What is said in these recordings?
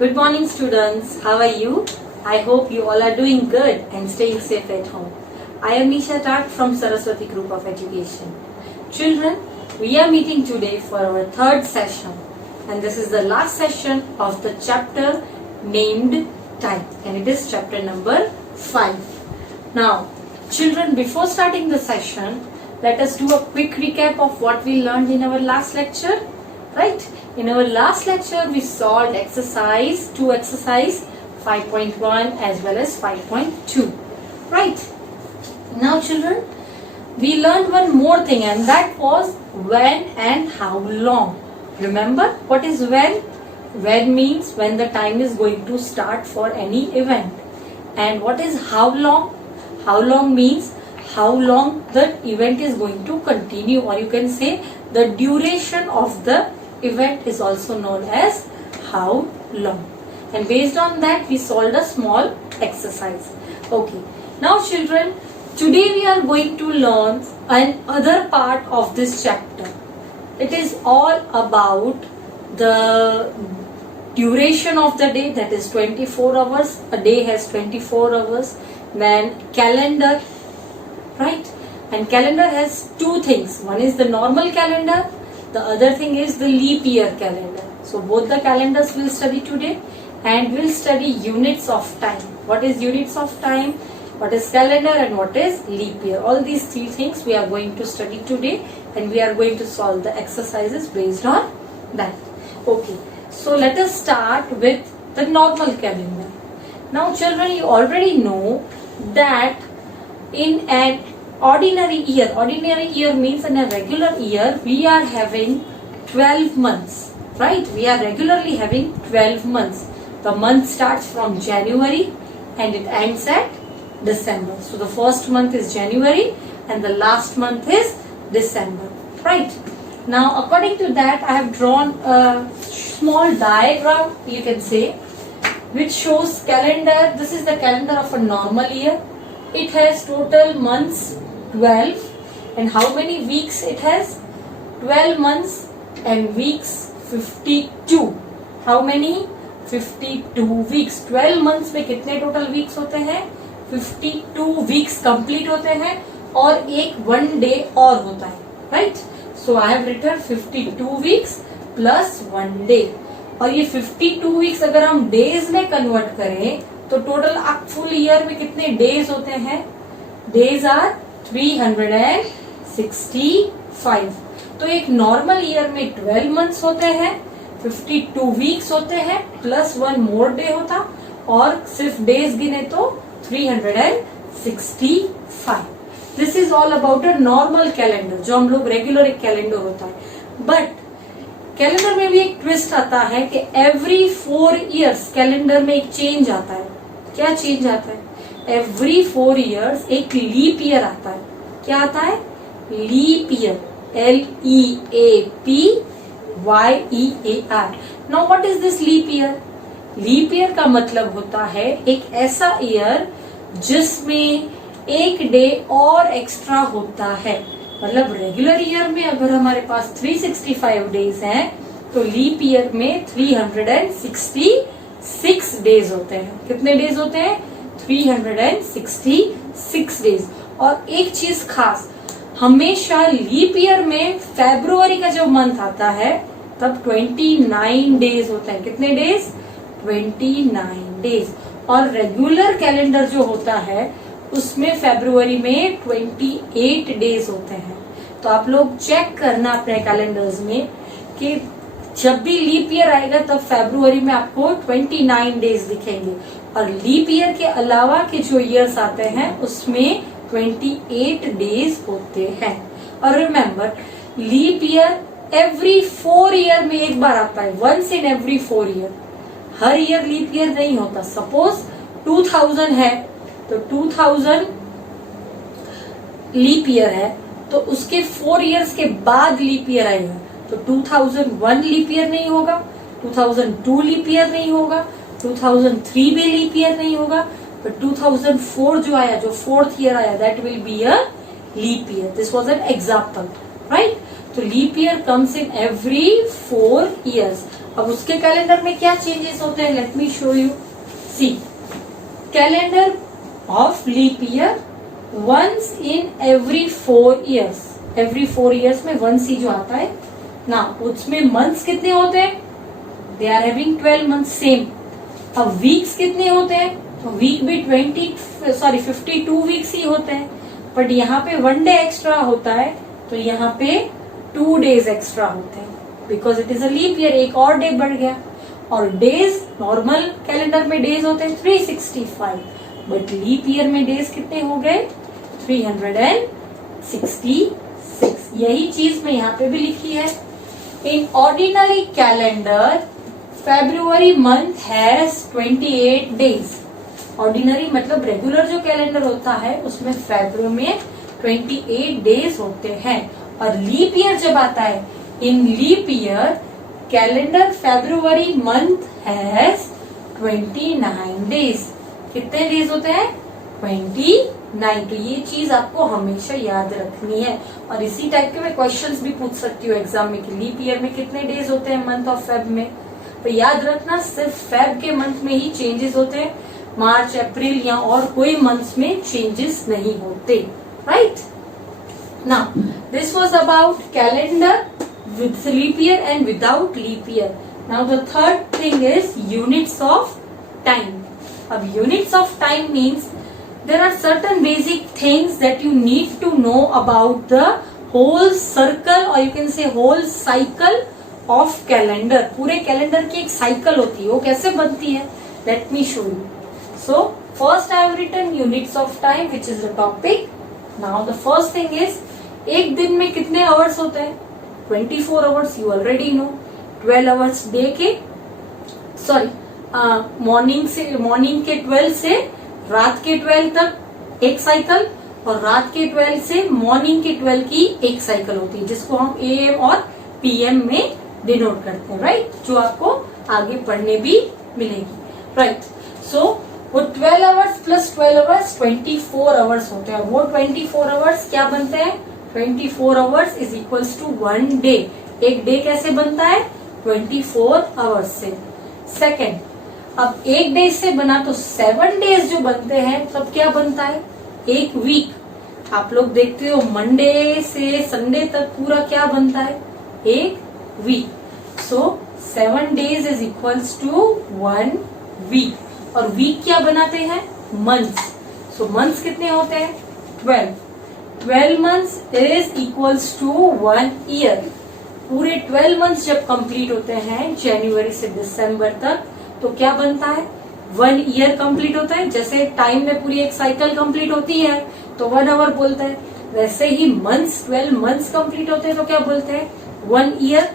Good morning, students. How are you? I hope you all are doing good and staying safe at home. I am Nisha Tat from Saraswati Group of Education. Children, we are meeting today for our third session, and this is the last session of the chapter named Time, and it is chapter number 5. Now, children, before starting the session, let us do a quick recap of what we learned in our last lecture. Right? In our last lecture, we solved exercise 5.1 as well as 5.2. Right? Now, children, we learned one more thing, and that was when and how long. Remember what is when? When means when the time is going to start for any event. And what is how long? How long means how long the event is going to continue, or you can say the duration of the event is also known as how long. And based on that, we solved a small exercise. Okay. Now, children, today we are going to learn another part of this chapter. It is all about the duration of the day, that is 24 hours. A day has 24 hours. Then calendar, right? And calendar has two things. One is the normal calendar. The other thing is the leap year calendar. So both the calendars we'll study today, and we'll study units of time. What is units of time? What is calendar and what is leap year? All these three things we are going to study today, and we are going to solve the exercises based on that. Okay. So let us start with the normal calendar. Now, children, you already know that in an ordinary year means in a regular year, we are having 12 months, right? We are regularly having 12 months. The month starts from January and it ends at December. So the first month is January and the last month is December, right? Now, according to that, I have drawn a small diagram, you can say, which shows calendar. This is the calendar of a normal year. It has total months 12, and how many weeks it has? 12 months and weeks 52. How many? 52 weeks. 12 months में कितने total weeks होते हैं? 52 weeks complete होते हैं, और एक one day और होता है, right? So I have written 52 weeks plus one day, और ये 52 वीक्स अगर हम डेज में कन्वर्ट करें तो टोटल फुल ईयर में कितने डेज होते हैं? Days are 365. तो एक नॉर्मल ईयर में 12 मंथ्स होते हैं, 52 वीक्स होते हैं, प्लस वन मोर डे होता, और सिर्फ डेज गिने तो 365. This is all about a normal calendar, जो हम लोग रेगुलर एक कैलेंडर होता है. बट कैलेंडर में भी एक ट्विस्ट आता है कि एवरी 4 इयर्स कैलेंडर में एक चेंज आता है. क्या चेंज आता है? एवरी 4 इयर्स एक लीप ईयर आता है. क्या आता है? Leap year. LEAPYEAR. Now what is this leap year? Leap year का मतलब होता है एक ऐसा ईयर जिसमें एक डे और एक्स्ट्रा होता है. मतलब रेगुलर ईयर में अगर हमारे पास 365 डेज हैं, तो लीप ईयर में 366 डेज होते हैं. कितने डेज होते हैं? 366 डेज. और एक चीज खास, हमेशा लीप ईयर में फरवरी का जब मंथ आता है तब 29 डेज होते हैं. कितने डेज? 29 डेज. और रेगुलर कैलेंडर जो होता है उसमें फरवरी में 28 डेज होते हैं. तो आप लोग चेक करना अपने कैलेंडर्स में कि जब भी लीप ईयर आएगा तब फरवरी में आपको 29 डेज दिखेंगे, और लीप ईयर के अलावा के जो ईयर्स आते हैं उसमें 28 डेज होते हैं. और remember, leap year every 4 year में एक बार आता है. Once in every 4 year. हर ईयर लीप ईयर नहीं होता. सपोज 2000 है तो 2000 लीप ईयर है, तो उसके 4 इयर्स के बाद लीप ईयर आएगा. तो 2001 लीप ईयर नहीं होगा, 2002 लीप ईयर नहीं होगा, 2003 भी लीप ईयर नहीं होगा, but 2004 जो आया, जो 4th ईयर आया, that will be a leap year. This was an example, right? तो leap year comes in every 4 years. अब उसके कैलेंडर में क्या चेंजेस होते हैं, let me show you. See, calendar of leap year once in every 4 years. Every 4 years में once ही जो आता है ना, उसमें मंथ्स कितने होते हैं, they are having 12 months same. अब वीक्स कितने होते हैं, तो वीक भी 52 वीक्स ही होते हैं, बट यहाँ पे 1 day एक्स्ट्रा होता है, तो यहाँ पे 2 days एक्स्ट्रा होते हैं, because it is a leap year, एक और डे बढ़ गया. और डेज नॉर्मल कैलेंडर में डेज होते हैं 365, बट लीप ईयर में डेज कितने हो गए 366. यही चीज मैं यहाँ पे भी लिखी है. In ordinary calendar February month has 28 days. Ordinary मतलब रेगुलर जो कैलेंडर होता है उसमें फरवरी में 28 डेज होते हैं. और लीप ईयर जब आता है, in leap year calendar February month has 29 days. कितने डेज होते हैं 29. तो ये चीज आपको हमेशा याद रखनी है. और इसी टाइप के मैं क्वेश्चंस भी पूछ सकती हूँ एग्जाम में कि लीप ईयर में कितने डेज होते हैं मंथ ऑफ फेब में. तो याद रखना सिर्फ फेब के मंथ में ही चेंजेस होते हैं, मार्च अप्रैल या और कोई मंथ्स में चेंजेस नहीं होते. Right now this was about calendar with leap year and without leap year. Now the third thing is units of time. अब units of time means there are certain basic things that you need to know about the whole circle or you can say whole cycle of calendar. पूरे calendar की एक cycle होती है, वो कैसे बनती है, let me show you. So first I have written units of time which is the topic. Now the first thing is एक दिन में कितने आवर्स होते हैं 24 hours, you already know. 12 hours day के मॉर्निंग के 12 से रात के 12 तक एक साइकिल, और रात के 12 से मॉर्निंग के 12 की एक साइकिल होती है, जिसको हम AM और PM में डिनोट करते हैं. राइट, जो आपको आगे पढ़ने भी मिलेगी. राइट, सो वो 12 आवर्स प्लस 12 आवर्स 24 आवर्स होते हैं. वो 24 आवर्स क्या बनते हैं, 24 hours is equals to 1 day. एक डे कैसे बनता है 24 आवर्स से. सेकेंड, अब एक डे से बना तो 7 डेज जो बनते हैं, तब क्या बनता है एक वीक. आप लोग देखते हो मंडे से संडे तक पूरा क्या बनता है एक week. So 7 days is equals to 1 week. और वीक क्या बनाते हैं मंथ्स. सो मंथ्स कितने होते हैं 12 months is equals to 1 year. पूरे 12 मंथ्स जब कंप्लीट होते हैं जनवरी से दिसंबर तक, तो क्या बनता है 1 ईयर कंप्लीट होता है. जैसे टाइम में पूरी एक साइकिल कंप्लीट होती है तो 1 आवर बोलते हैं, वैसे ही मंथ्स 12 मंथ्स कंप्लीट होते हैं तो क्या बोलते हैं 1 ईयर.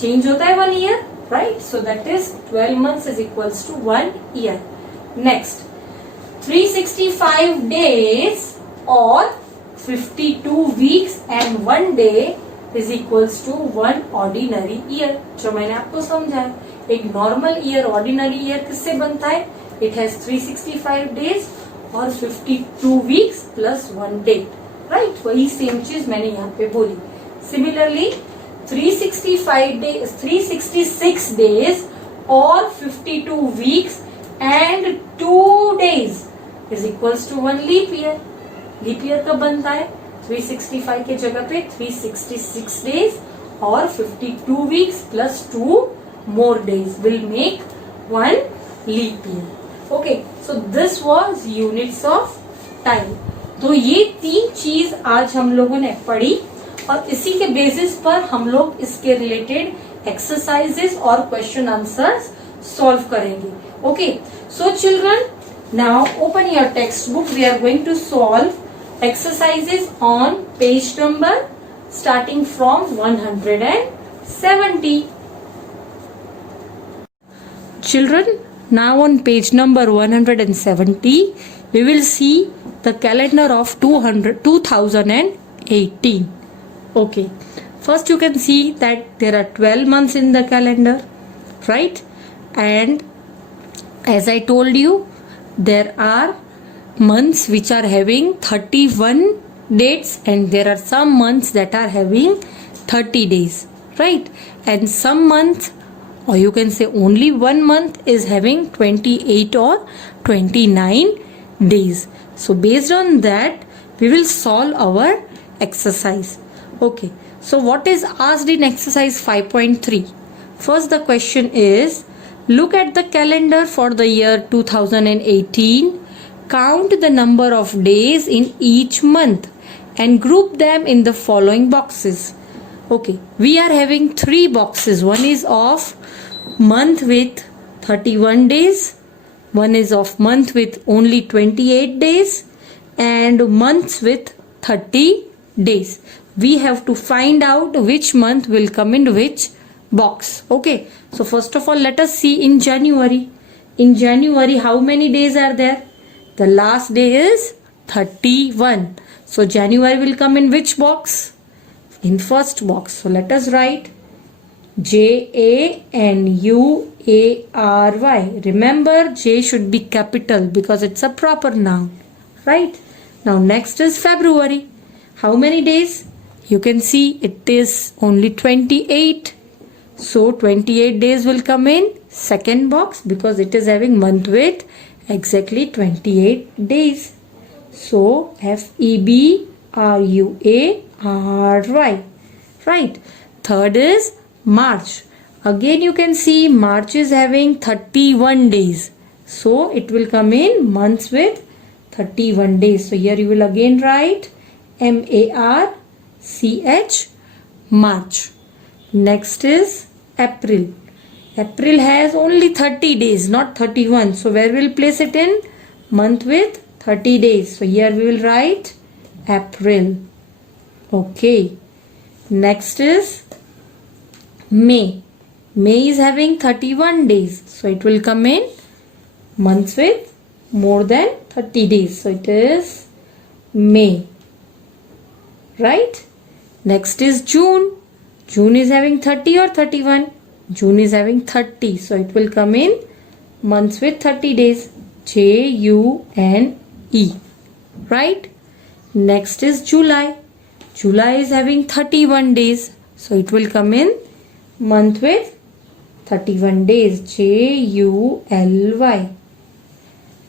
चेंज होता है 1 year. Right, so that is 12 months is equals to 1 year. Next, 365 days और 52 weeks and 1 day is equals to 1 ordinary year. जो मैंने आपको समझाया, एक नॉर्मल ईयर ऑर्डिनरी ईयर किससे बनता है, इट हैज 365 डेज और 52 वीक्स प्लस 1 डे. राइट, वही सेम चीज मैंने यहाँ पे बोली. सिमिलरली 366 डेज और 52 weeks and 2 days is equals to 1 leap year. Leap year कब बनता है 365 के जगह पे 366 डेज और 52 weeks plus 2 more days will make 1 leap year. Okay, so this was units of time. तो ये 3 चीज आज हम लोगों ने पढ़ी और इसी के बेसिस पर हम लोग इसके रिलेटेड एक्सरसाइजेस और क्वेश्चन आंसर्स सॉल्व करेंगे. Okay, so children, now open your text book. We are going to solve exercises on page number starting from 170. Children, now on page number 170, we will see the calendar of 2018. Okay, first you can see that there are 12 months in the calendar, right? And as I told you, there are months which are having 31 dates and there are some months that are having 30 days, right? And some months or you can say only one month is having 28 or 29 days. So based on that, we will solve our exercise. Okay, so what is asked in exercise 5.3? First, the question is, look at the calendar for the year 2018. Count the number of days in each month and group them in the following boxes. Okay, we are having 3 boxes. One is of month with 31 days, one is of month with only 28 days, and months with 30 days. We have to find out which month will come in which box. Okay, so first of all, let us see in January. In January, how many days are there? The last day is 31. So January will come in which box? In first box. So let us write January. Remember, J should be capital because it's a proper noun, right? Now next is February. How many days? You can see it is only 28. So 28 days will come in second box because it is having month with exactly 28 days. So February, right? Third is March. Again you can see March is having 31 days. So it will come in months with 31 days. So here you will again write MARCH, March. Next is April. April has only 30 days, not 31. So where will place it in? Month with 30 days. So here we will write April. Okay. Next is May. May is having 31 days. So it will come in months with more than 30 days. So it is May. Right? Next is June. June is having 30 or 31? June is having 30. So it will come in months with 30 days. June. Right? Next is July. July is having 31 days. So it will come in month with 31 days. JULY.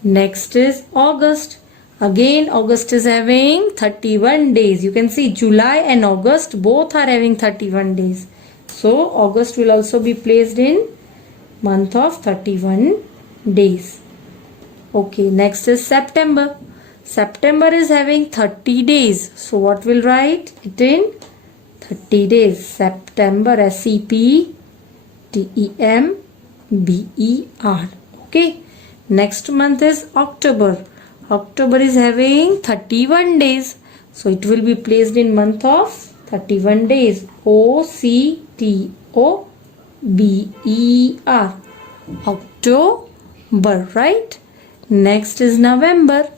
Next is August. Again, August is having 31 days. You can see July and August both are having 31 days. So August will also be placed in month of 31 days. Okay, next is September. September is having 30 days. So what will write it in 30 days? September, SEPTEMBER. Okay. Next month is October. October is having 31 days. So it will be placed in month of 31 days. OCTOBER. October, right? Next is November.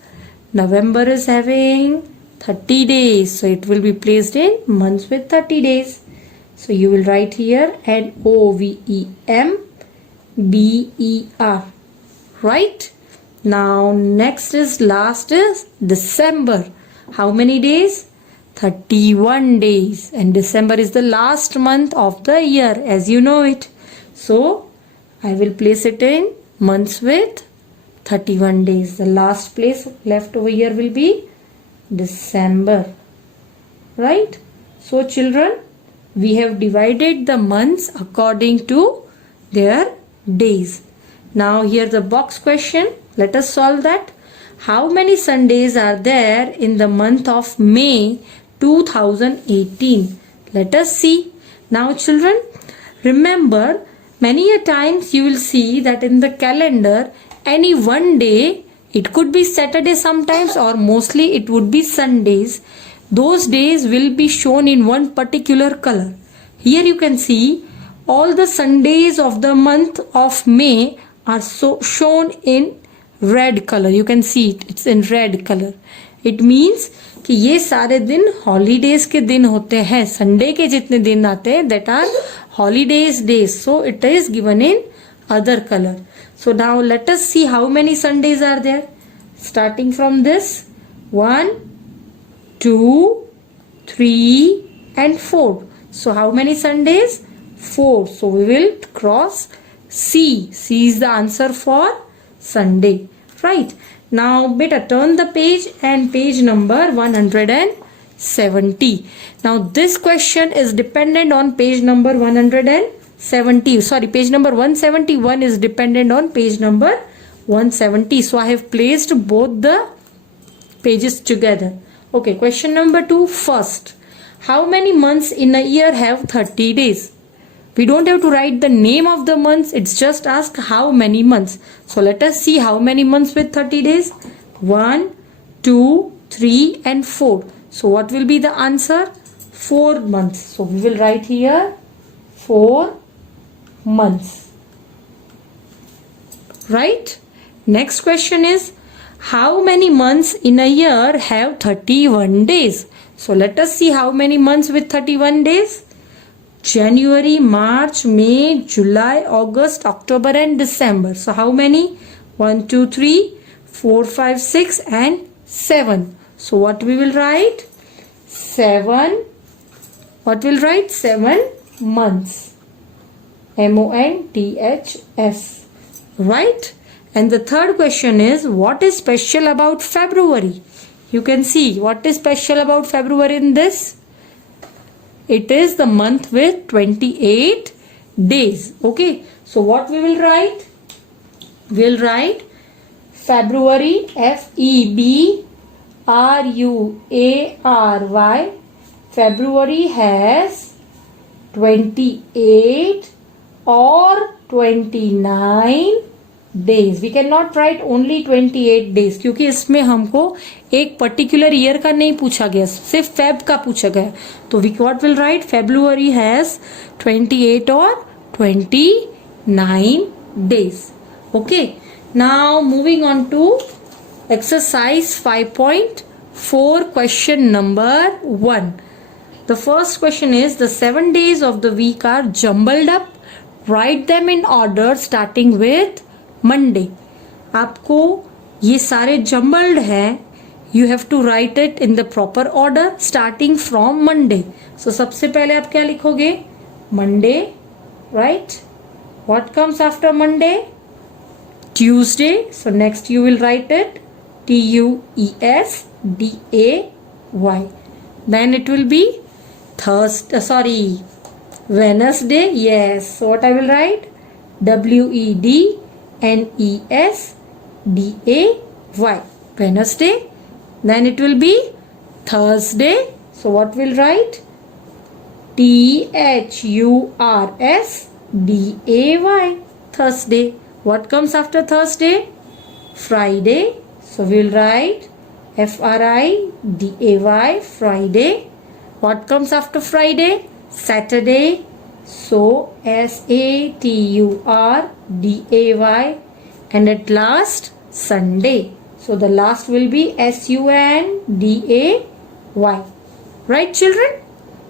November is having 30 days. So it will be placed in months with 30 days. So you will write here NOVEMBER. Right? Now next is last is December. How many days? 31 days. And December is the last month of the year, as you know it. So I will place it in months with 31 days. The last place left over here will be December. Right? So children, we have divided the months according to their days. Now here the box question. Let us solve that. How many Sundays are there in the month of May 2018? Let us see. Now children, remember, many a times you will see that in the calendar, any one day, it could be Saturday sometimes or mostly it would be Sundays. Those days will be shown in one particular color. Here you can see all the Sundays of the month of May are shown in red color. You can see it. It's in red color. It means कि ये सारे दिन holidays के दिन होते हैं. Sunday के जितने दिन आते हैं that are holidays days. So it is given in other color. So now let us see how many Sundays are there. Starting from this 1, 2, 3 and 4. So how many Sundays? 4. So we will cross C. C is the answer for Sunday. Right. Now beta turn the page and page number 170. Now this question is dependent on page number 170. Sorry, page number 171 is dependent on page number 170. So I have placed both the pages together. Okay, question number 2 first. How many months in a year have 30 days? We don't have to write the name of the months. It's just ask how many months. So let us see how many months with 30 days. 1, 2, 3 and 4. So what will be the answer? 4 months. So we will write here 4 months. Right? Next question is, how many months in a year have 31 days? So let us see how many months with 31 days. January, March, May, July, August, October and December. So how many? 1, 2, 3, 4, 5, 6 and 7. So what we will write? 7. What will write? 7 months. months. Right? And the third question is, what is special about February? You can see what is special about February in this. It is the month with 28 days. Okay. So what we will write? We will write February, February. February has 28 or 29 days. We cannot write only 28 days क्योंकि इसमें हमको एक particular year का नहीं पूछा गया, सिर्फ Feb का पूछा गया. तो we what will write? February has 28 or 29 days. Okay. Now moving on to exercise 5.4 question number 1. The first question is, the 7 days of the week are jumbled up. Write them in order starting with Monday. आपको ये सारे jumbled हैं. You have to write it in the proper order starting from Monday. So सबसे पहले आप क्या लिखोगे? Monday, right? What comes after Monday? Tuesday. So next you will write it Tuesday. Then it will be Wednesday. Yes. So what I will write? Wednesday. Wednesday. Then it will be Thursday. So what will write? Thursday. Thursday. What comes after Thursday? Friday. So we will write Friday. Friday. What comes after Friday? Saturday. So Saturday. And at last Sunday. So the last will be Sunday. Right, children?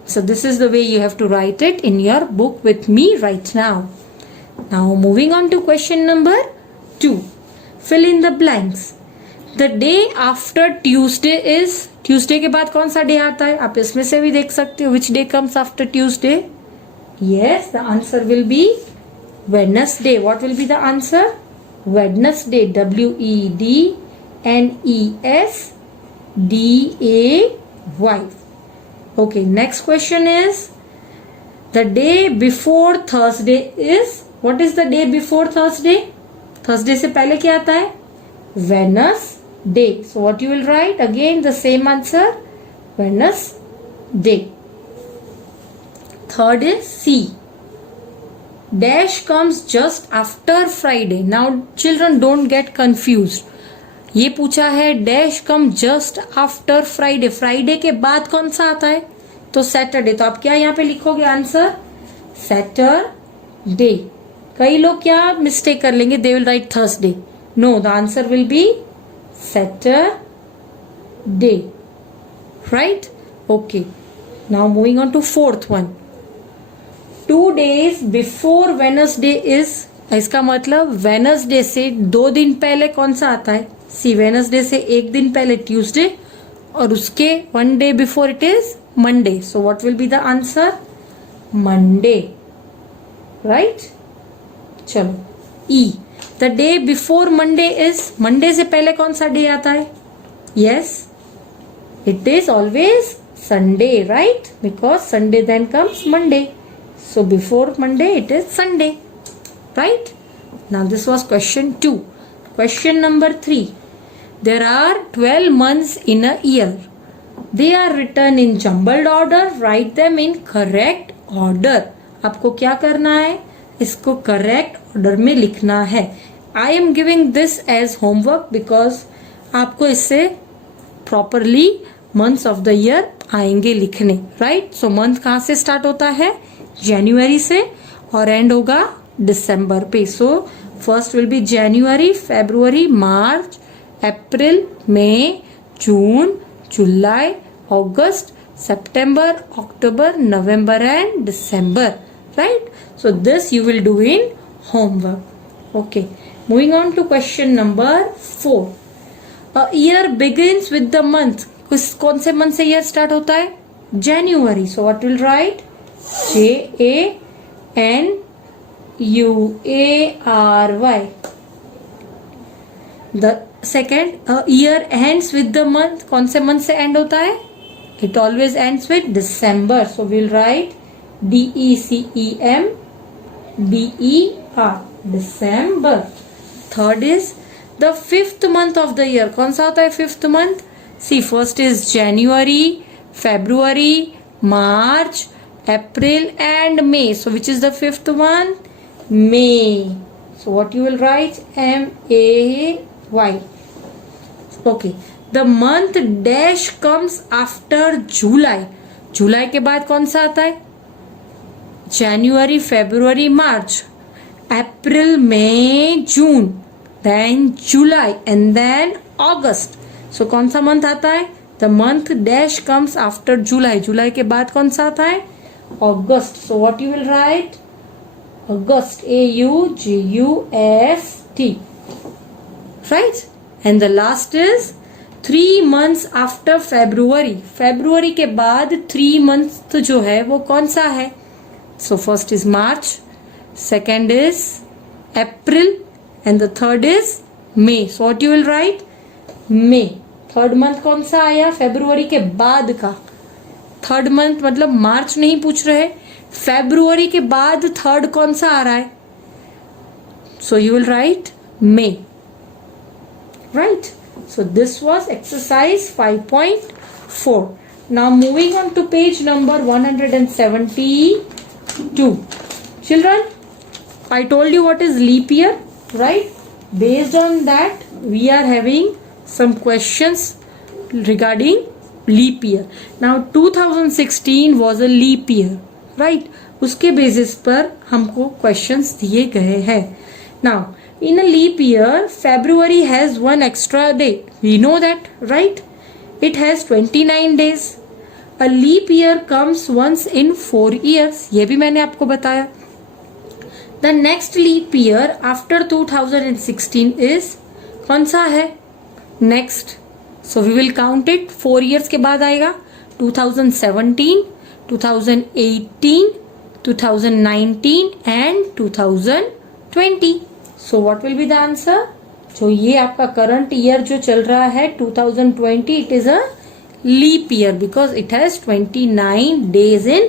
So this is the way you have to write it in your book with me right now. Now moving on to question number 2. Fill in the blanks. The day after Tuesday is, Tuesday के बाद कौन सा day आता है? आप इसमें से भी देख सकते हो. Which day comes after Tuesday? Yes, the answer will be Wednesday. What will be the answer? Wednesday. Wednesday. Okay, next question is, the day before Thursday is, what is the day before Thursday? Thursday से पहले क्या आता है? Wednesday. So what you will write? Again the same answer, Wednesday. Third is C. Dash comes just after Friday. Now children, don't get confused. ये पूछा है dash come just after Friday. Friday के बाद कौन सा आता है? तो सैटरडे. तो आप क्या यहाँ पे लिखोगे आंसर? सैटरडे. कई लोग क्या मिस्टेक कर लेंगे, they will write Thursday. No, the answer will be Saturday. Right? Okay. Now moving on to fourth one. 2 days before Wednesday is, इसका मतलब वेनसडे से 2 दिन पहले कौन सा आता है? सी, वेनसडे से 1 दिन पहले ट्यूसडे और उसके 1 day before it is Monday. So what will be the answer? Monday. Right. चलो ई. The day before Monday is, Monday से पहले कौन सा डे आता है? Yes, it is always Sunday, right, because Sunday then comes Monday. So before Monday it is Sunday, right? Now this was question 2. Question number 3. There are 12 months in a year. They are written in jumbled order. Write them in correct order. आपको क्या करना है? इसको correct order में लिखना है. I am giving this as homework because आपको इससे properly months of the year आएंगे लिखने, right? So month कहाँ से start होता है? जनवरी से और एंड होगा दिसंबर पे. So first will be January, February, March, April, May, June, July, August, September, October, November and December, right. So this you will do in homework. Okay, moving on to question number 4. A year begins with the month. कौन से month से year start होता है? जनवरी. So what will right? January. The second, year ends with the month. कौन से month से end होता है? It always ends with December. So we'll write DECEMBER, December. Third is the fifth month of the year. कौन सा होता है fifth month? See, first is January, February, March, April and May. So which is the fifth one? May. So what you will write? MAY. Okay. The month dash comes after July. July के बाद कौन सा आता है? January, February, March, April, May, June, then July and then August. So कौन सा month आता है? The month dash comes after July. July के बाद कौन सा आता है? August. So what you will write? August. AUGUST. Right? And the last is 3 months after February. February के बाद 3 months तो जो है वो कौन सा है? So first is March, second is April and the third is May. So what you will write? May. Third month कौन सा आया? February के बाद का. थर्ड मंथ मतलब मार्च नहीं पूछ रहे, फेब्रुवरी के बाद थर्ड कौन सा आ रहा है? So you will write May, right. So this was exercise 5.4. Now moving on to page number 172. Children, I told you what is leap year, right? Based on that, we are having some questions regarding leap year. Now 2016 was a leap year, right? उसके basis पर हमको questions दिए गए हैं. Now in a leap year, February has one extra day. We know that, right? It has 29 days. A leap year comes once in 4 years. ये भी मैंने आपको बताया. The next leap year after 2016 is कौन सा है? Next. So we will count it. 4 years के बाद आएगा 2017, 2018, 2019 and 2020. So what will be the answer? So ये आपका current year जो चल रहा है 2020, it is a leap year because it has 29 days in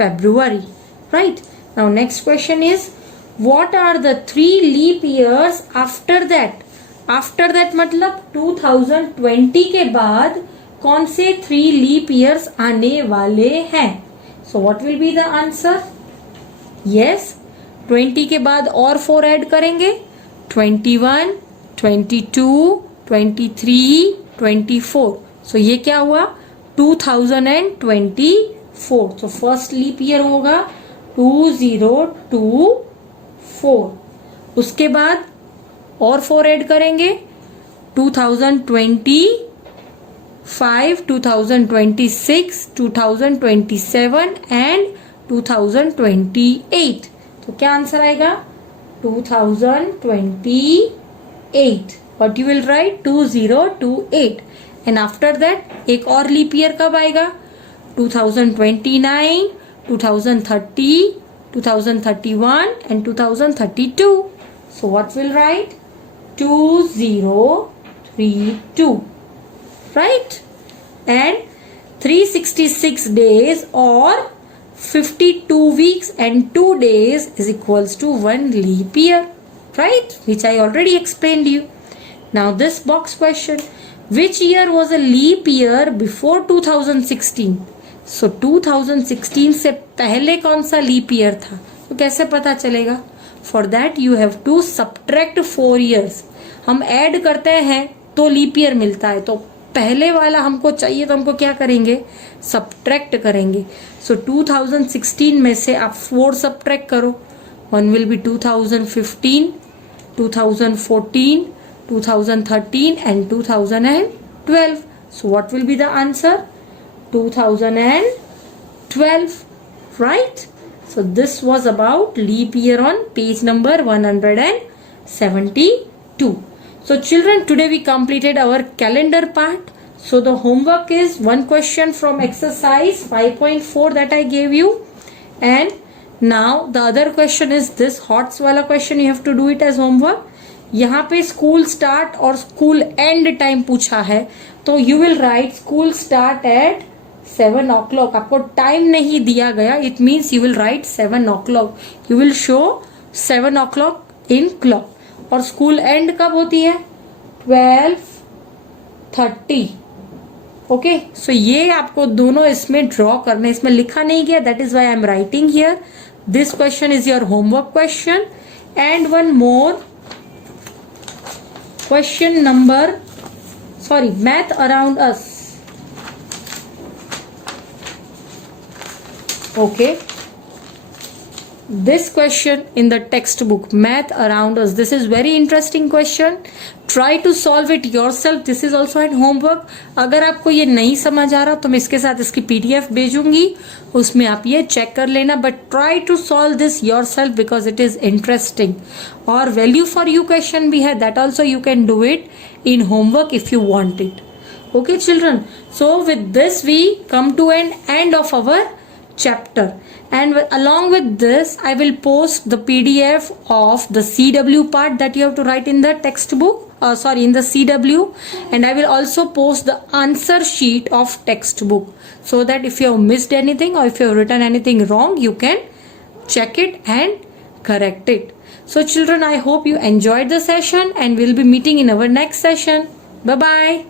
February, right? Now next question is, what are the 3 leap years after that? After that मतलब 2020 के बाद कौन से 3 लीप ईयर्स आने वाले हैं? सो what will be the answer? Yes, 20 के बाद और 4 ऐड करेंगे, 21, 22, 23, 24. सो ये क्या हुआ? 2024. सो फर्स्ट लीप ईयर होगा 2024. उसके बाद और 4 ऐड करेंगे, 2025, 2026, 2027 एंड 2028. तो क्या आंसर आएगा? 2028. What you will right? 2028. And after that एक और लीप ईयर कब आएगा? 2029, 2030, 2031 and 2032. So what we'll write? 2032. Right? And 366 days or 52 weeks and 2 days is equals to 1 leap year. Right? Which I already explained you. Now this box question. Which year was a leap year before 2016? So 2016 से पहले कौन सा leap year था? तो कैसे पता चलेगा? For that you have to subtract 4 years. हम ऐड करते हैं तो लीप ईयर मिलता है, तो पहले वाला हमको चाहिए तो हमको क्या करेंगे? सब्ट्रैक्ट करेंगे. सो 2016 में से आप 4 सब्ट्रैक्ट करो. One will be 2015, 2014, 2013 and 2012. So what will be the answer? 2012. Right? So this was about leap year on page number 172. So children, today we completed our calendar part. So the homework is one question from exercise 5.4 that I gave you. And now the other question is this HOTS वाला question. You have to do it as homework. यहाँ पे school start और school and time पूछा है, तो you will right school start at 7 o'clock. आपको time नहीं दिया गया, it means you will right 7 o'clock. You will show 7 o'clock in clock. और स्कूल एंड कब होती है? 12:30. ओके, सो ये आपको दोनों इसमें ड्रॉ करना है. इसमें लिखा नहीं गया, that is why I am writing here. This question is your homework question. And one more question number, math around us. Okay, this question in the textbook, math around us, this is very interesting question. Try to solve it yourself. This is also an homework. अगर आपको ये नहीं समझ आ रहा तो मैं इसके साथ इसकी PDF भेजूंगी, उसमें आप ये चेक कर लेना. But try to solve this yourself because it is interesting. और वैल्यू फॉर यू क्वेश्चन भी है, that also you can do it in homework if you want it. Okay children, so with this we come to an end of our chapter, and along with this I will post the PDF of the CW part that you have to write in the textbook, in the CW, and I will also post the answer sheet of textbook, so that if you have missed anything or if you have written anything wrong, you can check it and correct it. So children, I hope you enjoyed the session, and we'll be meeting in our next session. Bye bye.